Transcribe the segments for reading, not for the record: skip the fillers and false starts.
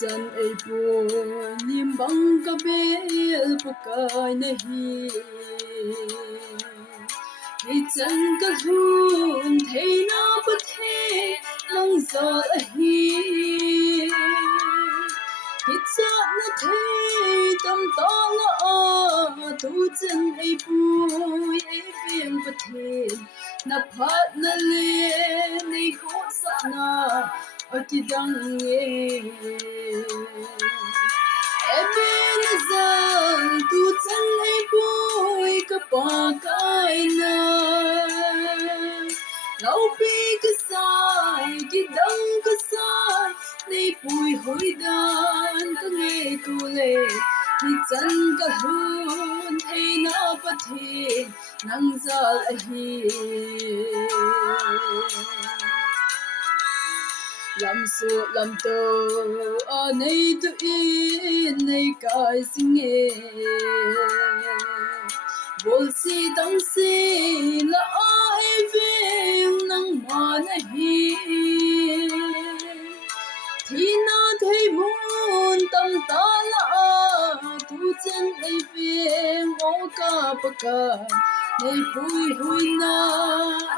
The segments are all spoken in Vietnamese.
Chan ai po nim bang ka bel pakai nahi Hi chan ka hun thei na pathe nang za hi Hi cha na thei tam ta la a tu chan ai po ai veng pathe na phat na le nei kho sa na Akidang Ebenezer tu chan ai boy ka pa kai na Lau pi ka sai ki dang ka sai nei pui hoi dan ka nge tu le ni chan ka hun thei na pathe nang zal a hi Lam su lam to a nei tu in nei kai sing e Bol si dang si la ai veng nang ma na hi Thi na thei mun tam ta la a tu chen ai veng o ka pa ka nei pui hui na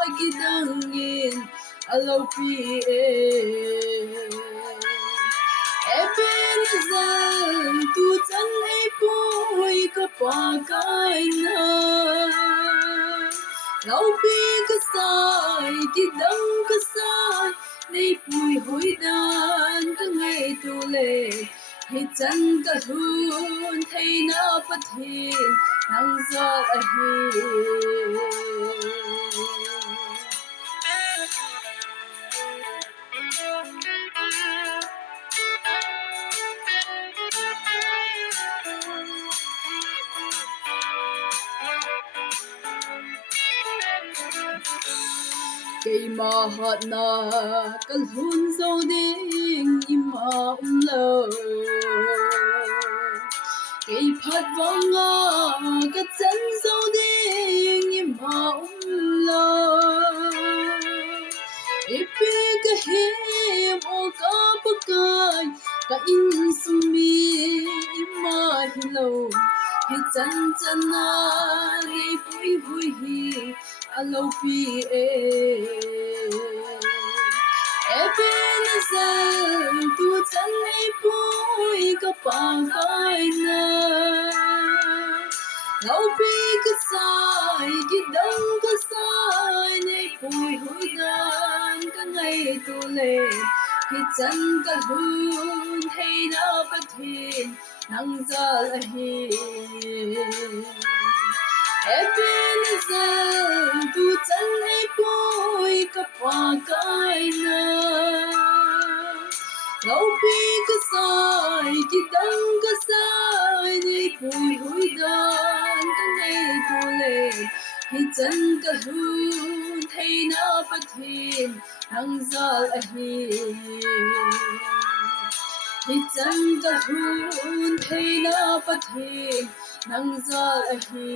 a ki dang in alo pi Ebenezer tu chan ai pui ka pa kai na Lau pi ka sai ki dang ka sai nei pui hoi dan ka ngai tu le Hi chan ka hun thei na pathin nang za a hi Cây mà hạt na cơn hun dâu đinh ima lo Cây phát vang nga cất chân dâu đinh ima lo Ipi ka him o ka pakai ka in sumi ima hilo Hi chan chan na ni pui hui hi alo pi Ebenezer tu chan ai pui ka pa kai na Lau pi ka sai ki dang ka sai nei pui hui dan ka ngai tu le Hi chan ka hun thei na pathin nang za la hi Ebenezer tu chan ai pui ka pa kai na Lau pi ka sai ki dang ka sai nei pui hui dan ka ngai tu le Hi chan ka hun thei na pathin nang za a hi Hi chan ka hun thei na pathin nang za a hi